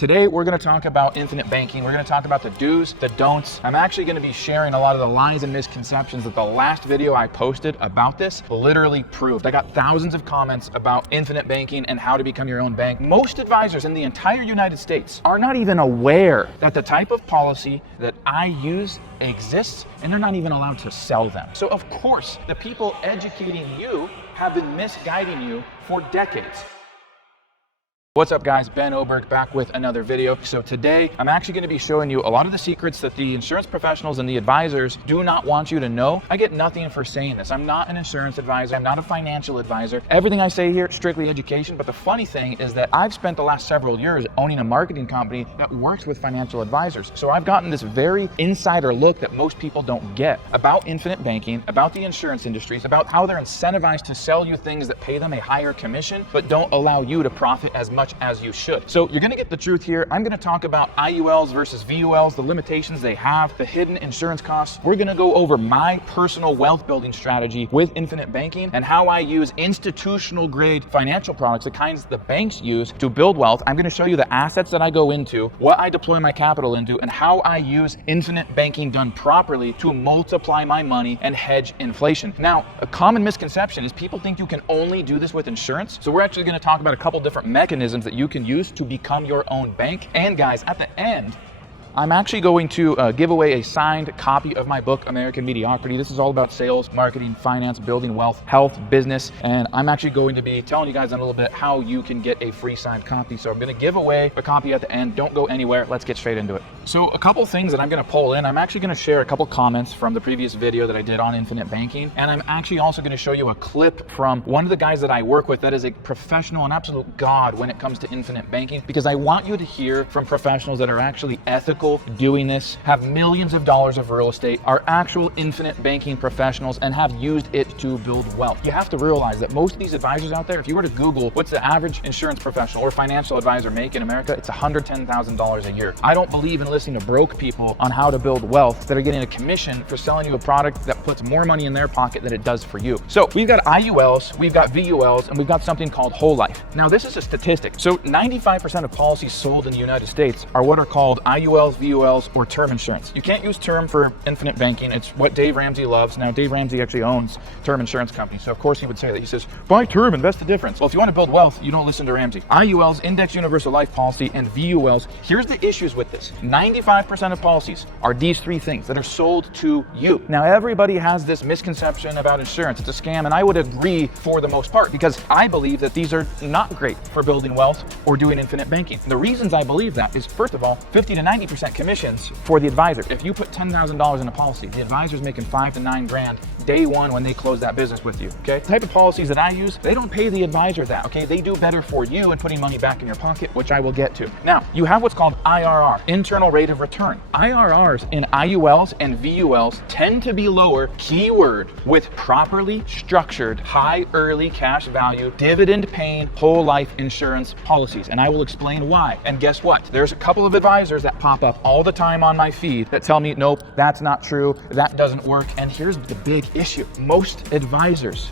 Today, we're gonna talk about infinite banking. We're gonna talk about the do's, the don'ts. I'm actually gonna be sharing a lot of the lies and misconceptions that the last video I posted about this literally proved. I got thousands of comments about infinite banking and how to become your own bank. Most advisors in the entire United States are not even aware that the type of policy that I use exists, and they're not even allowed to sell them. So of course, the people educating you have been misguiding you for decades. What's up guys, Ben Oberg back with another video. So today I'm actually going to be showing you a lot of the secrets that the insurance professionals and the advisors do not want you to know. I get nothing for saying this. I'm not an insurance advisor. I'm not a financial advisor. Everything I say here, strictly education. But the funny thing is that I've spent the last several years owning a marketing company that works with financial advisors. So I've gotten this very insider look that most people don't get about infinite banking, about the insurance industries, about how they're incentivized to sell you things that pay them a higher commission, but don't allow you to profit as much as you should. So you're gonna get the truth here. I'm gonna talk about IULs versus VULs, the limitations they have, the hidden insurance costs. We're gonna go over my personal wealth building strategy with infinite banking and how I use institutional grade financial products, the kinds the banks use to build wealth. I'm gonna show you the assets that I go into, what I deploy my capital into, and how I use infinite banking done properly to multiply my money and hedge inflation. Now, a common misconception is people think you can only do this with insurance. So we're actually gonna talk about a couple different mechanisms that you can use to become your own bank. And guys, at the end, I'm actually going to give away a signed copy of my book, American Mediocrity. This is all about sales, marketing, finance, building wealth, health, business, and I'm actually going to be telling you guys in a little bit how you can get a free signed copy. So I'm gonna give away a copy at the end. Don't go anywhere. Let's get straight into it. So a couple things that I'm gonna pull in. I'm actually gonna share a couple comments from the previous video that I did on infinite banking, and I'm actually also gonna show you a clip from one of the guys that I work with that is a professional and absolute god when it comes to infinite banking, because I want you to hear from professionals that are actually ethical doing this, have millions of dollars of real estate, are actual infinite banking professionals, and have used it to build wealth. You have to realize that most of these advisors out there, if you were to Google what's the average insurance professional or financial advisor make in America, it's $110,000 a year. I don't believe in listening to broke people on how to build wealth that are getting a commission for selling you a product that puts more money in their pocket than it does for you. So we've got IULs, we've got VULs, and we've got something called whole life. Now this is a statistic. So 95% of policies sold in the United States are what are called IULs, VULs, or term insurance. You can't use term for infinite banking. It's what Dave Ramsey loves. Now, Dave Ramsey actually owns term insurance company, so of course he would say that. He says, buy term, invest the difference. Well, if you want to build wealth, you don't listen to Ramsey. IULs, Index Universal Life Policy, and VULs, here's the issues with this. 95% of policies are these three things that are sold to you. Now, everybody has this misconception about insurance. It's a scam, and I would agree for the most part, because I believe that these are not great for building wealth or doing infinite banking. The reasons I believe that is, first of all, 50 to 90% commissions for the advisor. If you put $10,000 in a policy, the advisor's making 5 to 9 grand day one when they close that business with you, okay? The type of policies that I use, they don't pay the advisor that, okay? They do better for you in putting money back in your pocket, which I will get to. Now, you have what's called IRR, internal rate of return. IRRs in IULs and VULs tend to be lower, keyword, with properly structured, high early cash value, dividend paying, whole life insurance policies. And I will explain why. And guess what? There's a couple of advisors that pop up all the time on my feed that tell me, nope, that's not true, that doesn't work. And here's the big issue. Most advisors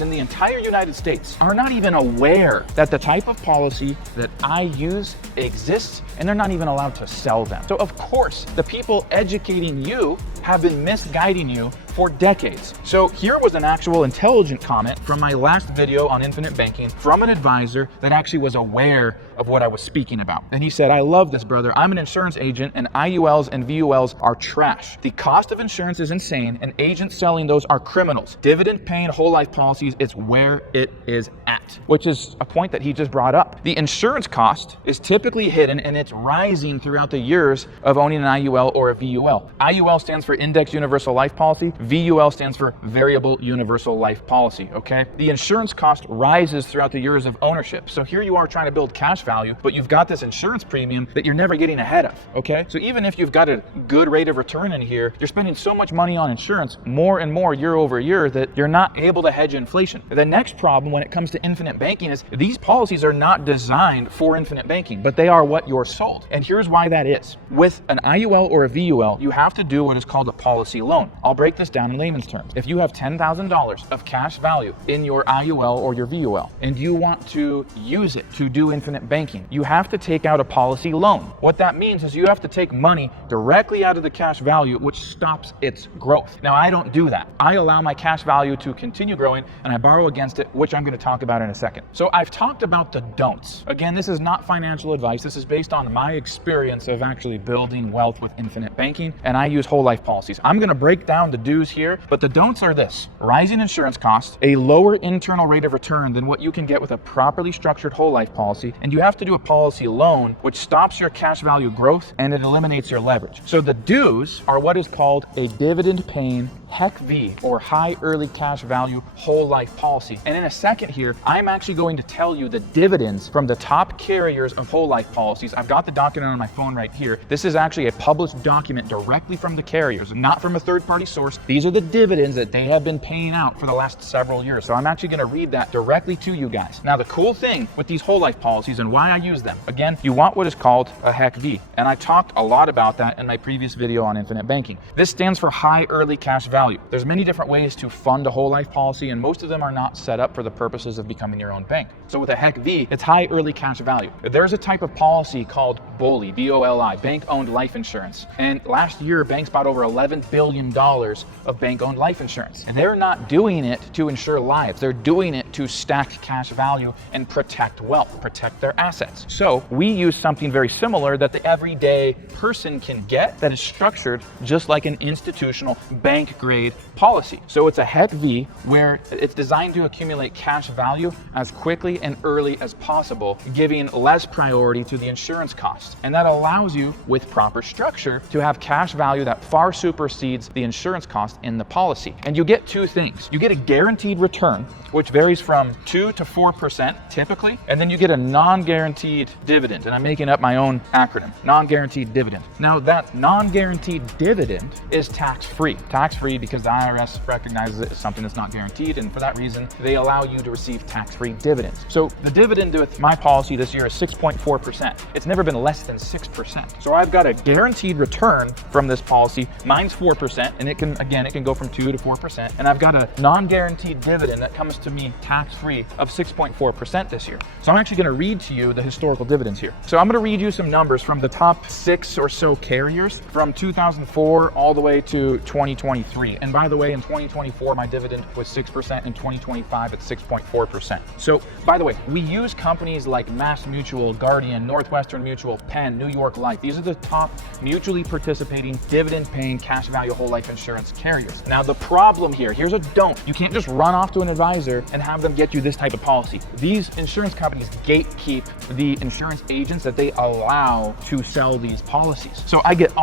in the entire United States are not even aware that the type of policy that I use exists, and they're not even allowed to sell them. So of course, the people educating you have been misguiding you for decades. So here was an actual intelligent comment from my last video on infinite banking from an advisor that actually was aware of what I was speaking about. And he said, I love this, brother. I'm an insurance agent, and IULs and VULs are trash. The cost of insurance is insane, and agents selling those are criminals. Dividend paying whole life policies is where it is at, which is a point that he just brought up. The insurance cost is typically hidden, and it's rising throughout the years of owning an IUL or a VUL. IUL stands for Index Universal Life Policy. VUL stands for Variable Universal Life Policy, okay? The insurance cost rises throughout the years of ownership. So here you are trying to build cash value, but you've got this insurance premium that you're never getting ahead of, okay? So even if you've got a good rate of return in here, you're spending so much money on insurance more and more year over year that you're not able to hedge inflation. The next problem when it comes to infinite banking is these policies are not designed for infinite banking, but they are what you're sold. And here's why that is. With an IUL or a VUL, you have to do what is called a policy loan. I'll break this down in layman's terms. If you have $10,000 of cash value in your IUL or your VUL, and you want to use it to do infinite banking, you have to take out a policy loan. What that means is you have to take money directly out of the cash value, which stops its growth. Now, I don't do that. I allow my cash value to continue growing, and I borrow against it, which I'm going to talk about in a second. So I've talked about the don'ts. Again, this is not financial advice. This is based on my experience of actually building wealth with infinite banking, and I use whole life policies. I'm going to break down the do's here, but the don'ts are this: rising insurance costs, a lower internal rate of return than what you can get with a properly structured whole life policy, and you have to do a policy loan, which stops your cash value growth and it eliminates your leverage. So the do's are what is called a dividend paying HEC-V, or high early cash value whole life policy. And in a second here, I'm actually going to tell you the dividends from the top carriers of whole life policies. I've got the document on my phone right here. This is actually a published document directly from the carriers, not from a third-party source. These are the dividends that they have been paying out for the last several years. So I'm actually going to read that directly to you guys. Now, the cool thing with these whole life policies and why I use them, again, you want what is called a HEC-V. And I talked a lot about that in my previous video on infinite banking. This stands for high early cash value. There's many different ways to fund a whole life policy, and most of them are not set up for the purposes of becoming your own bank. So with a HEC-V, it's high early cash value. There's a type of policy called BOLI, B-O-L-I, bank-owned life insurance. And last year, banks bought over $11 billion of bank-owned life insurance. And they're not doing it to insure lives. They're doing it to stack cash value and protect wealth, protect their assets. So we use something very similar that the everyday person can get that is structured just like an institutional bank-grade policy. So it's a HEC-V where it's designed to accumulate cash value as quickly and early as possible, giving less priority to the insurance cost. And that allows you, with proper structure, to have cash value that far supersedes the insurance cost in the policy. And you get two things. You get a guaranteed return, which varies from 2 to 4% typically, and then you get a non-guaranteed dividend. And I'm making up my own acronym, non-guaranteed dividend. Now, that non-guaranteed dividend is tax-free. Tax-free because the IRS recognizes it as something that's not guaranteed, and for that reason, they allow you to receive tax-free dividends. So the dividend with my policy this year is 6.4%. It's never been less than 6%. So I've got a guaranteed return from this policy. Mine's 4%, and it can go from 2 to 4%. And I've got a non-guaranteed dividend that comes to me tax-free of 6.4% this year. So I'm actually going to read to you the historical dividends here. So I'm going to read you some numbers from the top 6 or so carriers from 2004 all the way to 2023. And by the way, in 2024, my dividend was 6%. In 2025, it's 6.4%. So by the way, we use companies like Mass Mutual, Guardian, Northwestern Mutual, Penn, New York Life. These are the top mutually participating, dividend-paying, cash value whole life insurance carriers. Now, the problem here's a don't. You can't just run off to an advisor and have them get you this type of policy. These insurance companies gatekeep the insurance agents that they allow to sell these policies. So I get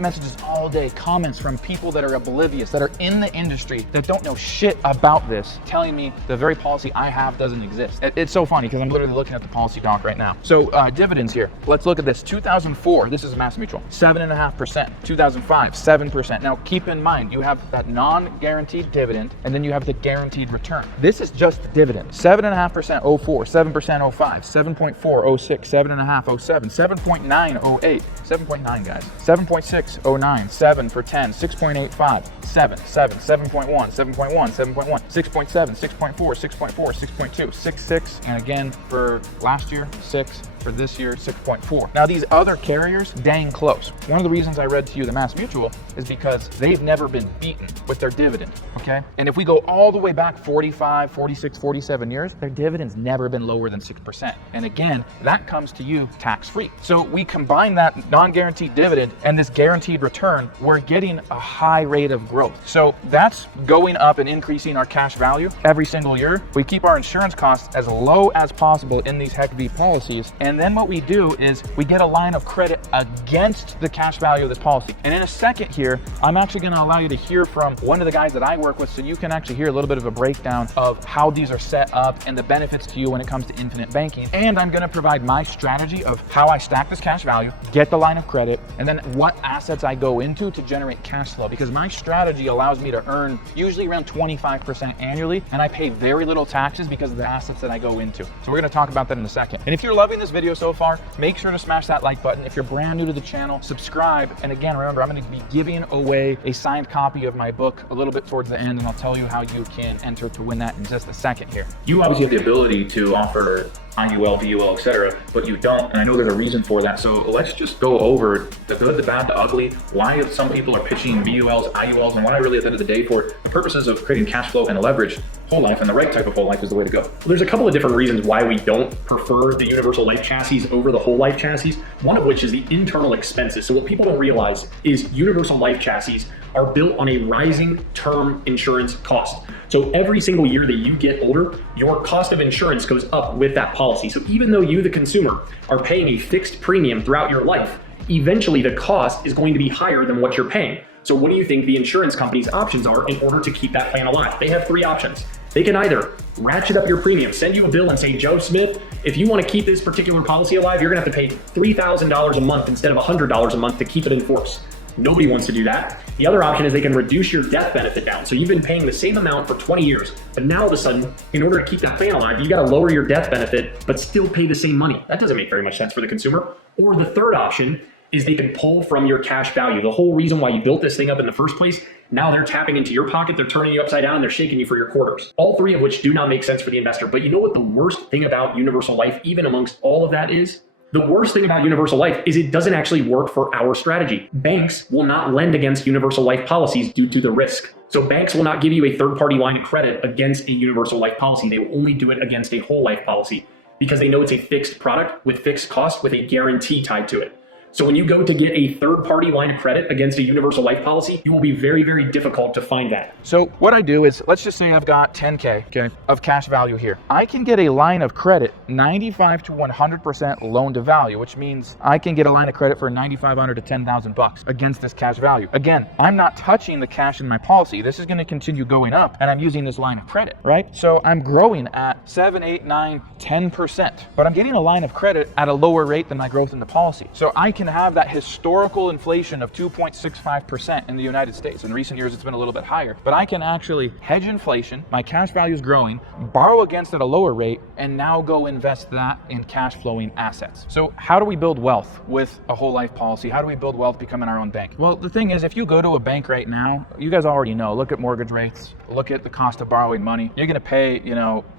messages all day, comments from people that are oblivious, that are in the industry, that don't know shit about this, telling me the very policy I have doesn't exist. It's so funny because I'm literally looking at the policy doc right now. So dividends here. Let's look at this. 2004, this is Mass Mutual, 7.5%. 2005, 7%. Now keep in mind, you have that non-guaranteed dividend, and then you have the guaranteed return. This is just the dividend. 7.5% 04, 7% 05, 7.4 06, 7.5 07, 7.9 08, 7.9 guys, 7.6 09, 7 for 10, 6.85, 7, 7.1, 7.1, 7.1, 6.7, 6.4, 6.4, 6.2, 6.6, and again for last year, 6. For this year, 6.4. Now these other carriers, dang close. One of the reasons I read to you the Mass Mutual is because they've never been beaten with their dividend, okay? And if we go all the way back 45, 46, 47 years, their dividend's never been lower than 6%. And again, that comes to you tax-free. So we combine that non-guaranteed dividend and this guaranteed return, we're getting a high rate of growth. So that's going up and increasing our cash value every single year. We keep our insurance costs as low as possible in these HEC-V policies, and then what we do is we get a line of credit against the cash value of this policy. And in a second here, I'm actually going to allow you to hear from one of the guys that I work with so you can actually hear a little bit of a breakdown of how these are set up and the benefits to you when it comes to infinite banking. And I'm going to provide my strategy of how I stack this cash value, get the line of credit, and then what assets I go into to generate cash flow, because my strategy allows me to earn usually around 25% annually, and I pay very little taxes because of the assets that I go into. So we're going to talk about that in a second. And if you're loving this video, video so far, make sure to smash that like button. If you're brand new to the channel, subscribe. And again, remember, I'm going to be giving away a signed copy of my book a little bit towards the end, and I'll tell you how you can enter to win that in just a second here. You obviously have the ability to offer IUL, VUL, etc., but you don't, and I know there's a reason for that. So let's just go over the good, the bad, the ugly, why some people are pitching VULs, IULs, and what I really at the end of the day for the purposes of creating cash flow and leverage whole life, and the right type of whole life is the way to go. There's a couple of different reasons why we don't prefer the universal life chassis over the whole life chassis, one of which is the internal expenses. So what people don't realize is universal life chassis are built on a rising term insurance cost. So every single year that you get older, your cost of insurance goes up with that policy. So even though you, the consumer, are paying a fixed premium throughout your life, eventually the cost is going to be higher than what you're paying. So what do you think the insurance company's options are in order to keep that plan alive? They have three options. They can either ratchet up your premium, send you a bill and say, Joe Smith, if you want to keep this particular policy alive, you're going to have to pay $3,000 a month instead of $100 a month to keep it in force. Nobody wants to do that. The other option is they can reduce your death benefit down. So you've been paying the same amount for 20 years, but now all of a sudden, in order to keep that plan alive, you got to lower your death benefit, but still pay the same money. That doesn't make very much sense for the consumer. Or the third option is they can pull from your cash value. The whole reason why you built this thing up in the first place, now they're tapping into your pocket, they're turning you upside down, and they're shaking you for your quarters. All three of which do not make sense for the investor. But you know what the worst thing about universal life, even amongst all of that is? The worst thing about universal life is it doesn't actually work for our strategy. Banks will not lend against universal life policies due to the risk. So banks will not give you a third-party line of credit against a universal life policy. They will only do it against a whole life policy because they know it's a fixed product with fixed cost with a guarantee tied to it. So when you go to get a third-party line of credit against a universal life policy, it will be very, very difficult to find that. So what I do is, let's just say I've got 10K of cash value here. I can get a line of credit 95 to 100% loan to value, which means I can get a line of credit for $9,500 to $10,000 against this cash value. Again, I'm not touching the cash in my policy. This is going to continue going up, and I'm using this line of credit, right? So I'm growing at 7, 8, 9, 10%, but I'm getting a line of credit at a lower rate than my growth in the policy. So I can have that historical inflation of 2.65% in the United States. In recent years, it's been a little bit higher, but I can actually hedge inflation. My cash value is growing, borrow against at a lower rate, and now go invest that in cash flowing assets. So how do we build wealth with a whole life policy? How do we build wealth becoming our own bank? Well, the thing is, if you go to a bank right now, you guys already know, look at mortgage rates, look at the cost of borrowing money. You're going to pay,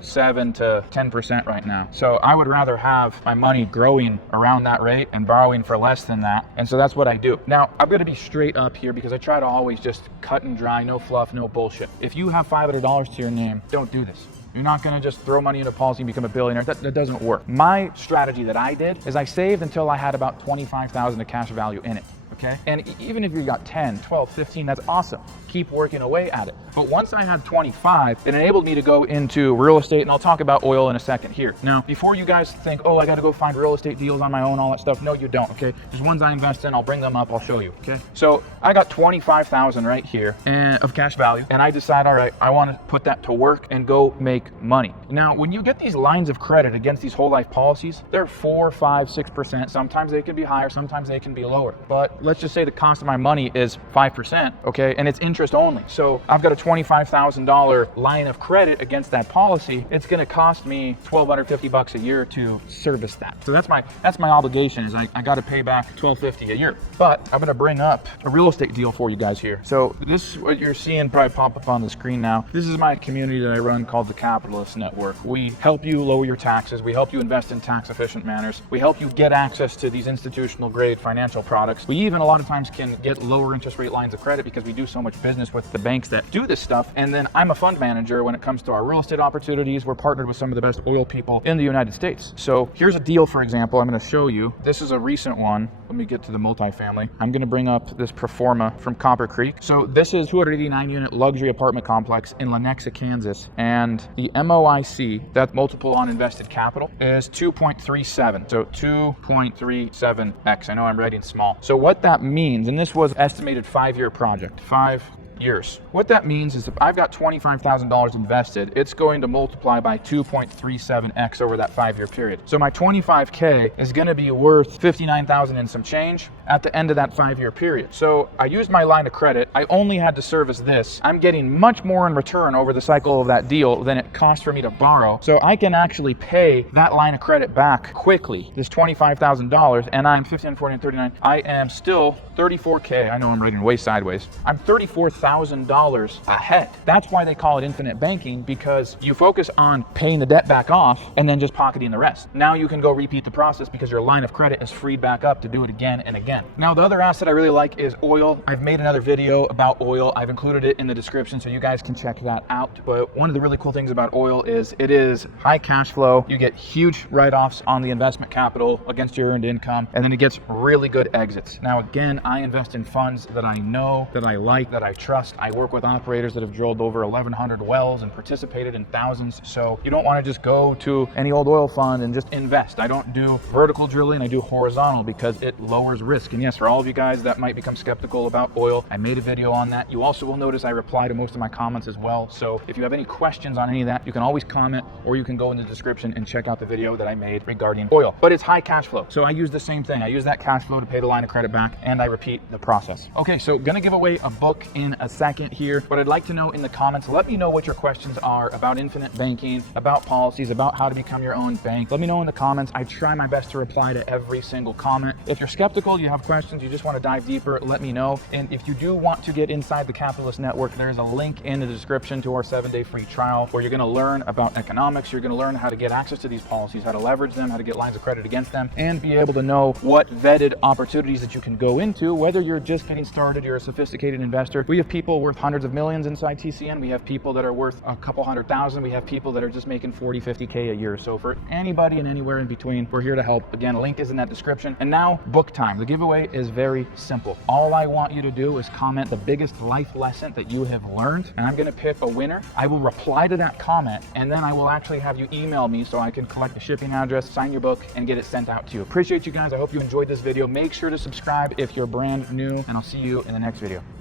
7 to 10% right now. So I would rather have my money growing around that rate and borrowing for less than that. And so that's what I do. Now, I'm going to be straight up here because I try to always just cut and dry, no fluff, no bullshit. If you have $500 to your name, don't do this. You're not going to just throw money in a policy and become a billionaire. That doesn't work. My strategy that I did is I saved until I had about $25,000 of cash value in it. Okay. And even if you got 10, 12, 15, that's awesome. Keep working away at it. But once I had 25, it enabled me to go into real estate, and I'll talk about oil in a second here. Now, before you guys think, oh, I got to go find real estate deals on my own, all that stuff. No, you don't. Okay. There's ones I invest in. I'll bring them up. I'll show you. Okay. So I got 25,000 right here of cash value, and I decide, all right, I want to put that to work and go make money. Now, when you get these lines of credit against these whole life policies, they're 4, 5, 6%. Sometimes they can be higher. Sometimes they can be lower. But let's just say the cost of my money is 5%, okay, and it's interest only. So I've got a $25,000 line of credit against that policy. It's going to cost me $1,250 a year to service that. So that's my obligation, is I got to pay back $1,250 a year. But I'm going to bring up a real estate deal for you guys here. So this is what you're seeing probably pop up on the screen now. This is my community that I run called the Capitalist Network. We help you lower your taxes. We help you invest in tax efficient manners. We help you get access to these institutional grade financial products. We even a lot of times can get lower interest rate lines of credit because we do so much business with the banks that do this stuff. And then I'm a fund manager when it comes to our real estate opportunities. We're partnered with some of the best oil people in the United States. So here's a deal, for example, I'm going to show you. This is a recent one. Let me get to the multifamily. I'm going to bring up this Proforma from Copper Creek. So this is 289 unit luxury apartment complex in Lenexa, Kansas. And the MOIC, that multiple on invested capital, is 2.37. So 2.37x. I know I'm writing small. So what that means, and this was estimated 5-year project, 5 years. What that means is if I've got $25,000 invested, it's going to multiply by 2.37x over that 5-year period. So my 25K is going to be worth 59,000 and some change at the end of that 5-year period. So I used my line of credit. I only had to service this. I'm getting much more in return over the cycle of that deal than it cost for me to borrow. So I can actually pay that line of credit back quickly, this $25,000, and I'm 59, 40, and 39. I am still 34K. I know I'm writing way sideways. I'm $34,000 ahead. That's why they call it infinite banking, because you focus on paying the debt back off and then just pocketing the rest. Now you can go repeat the process because your line of credit is freed back up to do it again and again. Now, the other asset I really like is oil. I've made another video about oil. I've included it in the description so you guys can check that out. But one of the really cool things about oil is it is high cash flow. You get huge write-offs on the investment capital against your earned income, and then it gets really good exits. Now, again, I invest in funds that I know, that I like, that I trust. I work with operators that have drilled over 1,100 wells and participated in thousands. So you don't want to just go to any old oil fund and just invest. I don't do vertical drilling. I do horizontal because it lowers risk. And yes, for all of you guys that might become skeptical about oil, I made a video on that. You also will notice I reply to most of my comments as well. So if you have any questions on any of that, you can always comment, or you can go in the description and check out the video that I made regarding oil. But it's high cash flow. So I use the same thing. I use that cash flow to pay the line of credit back, and I repeat the process. Okay, so gonna give away a book in a second here, but I'd like to know in the comments, let me know what your questions are about infinite banking, about policies, about how to become your own bank. Let me know in the comments. I try my best to reply to every single comment. If you're skeptical, you have questions, you just want to dive deeper, let me know. And if you do want to get inside the Capitalist Network, there's a link in the description to our 7-day free trial where you're going to learn about economics. You're going to learn how to get access to these policies, how to leverage them, how to get lines of credit against them, and be able to know what vetted opportunities that you can go into, whether you're just getting started, you're a sophisticated investor. We have people worth hundreds of millions inside TCN. We have people that are worth a couple 100,000. We have people that are just making 40, 50K a year. So for anybody and anywhere in between, we're here to help. Again, link is in that description. And now, book time. The giveaway is very simple. All I want you to do is comment the biggest life lesson that you have learned, and I'm going to pick a winner. I will reply to that comment, and then I will actually have you email me so I can collect the shipping address, sign your book, and get it sent out to you. Appreciate you guys. I hope you enjoyed this video. Make sure to subscribe if you're brand new, and I'll see you in the next video.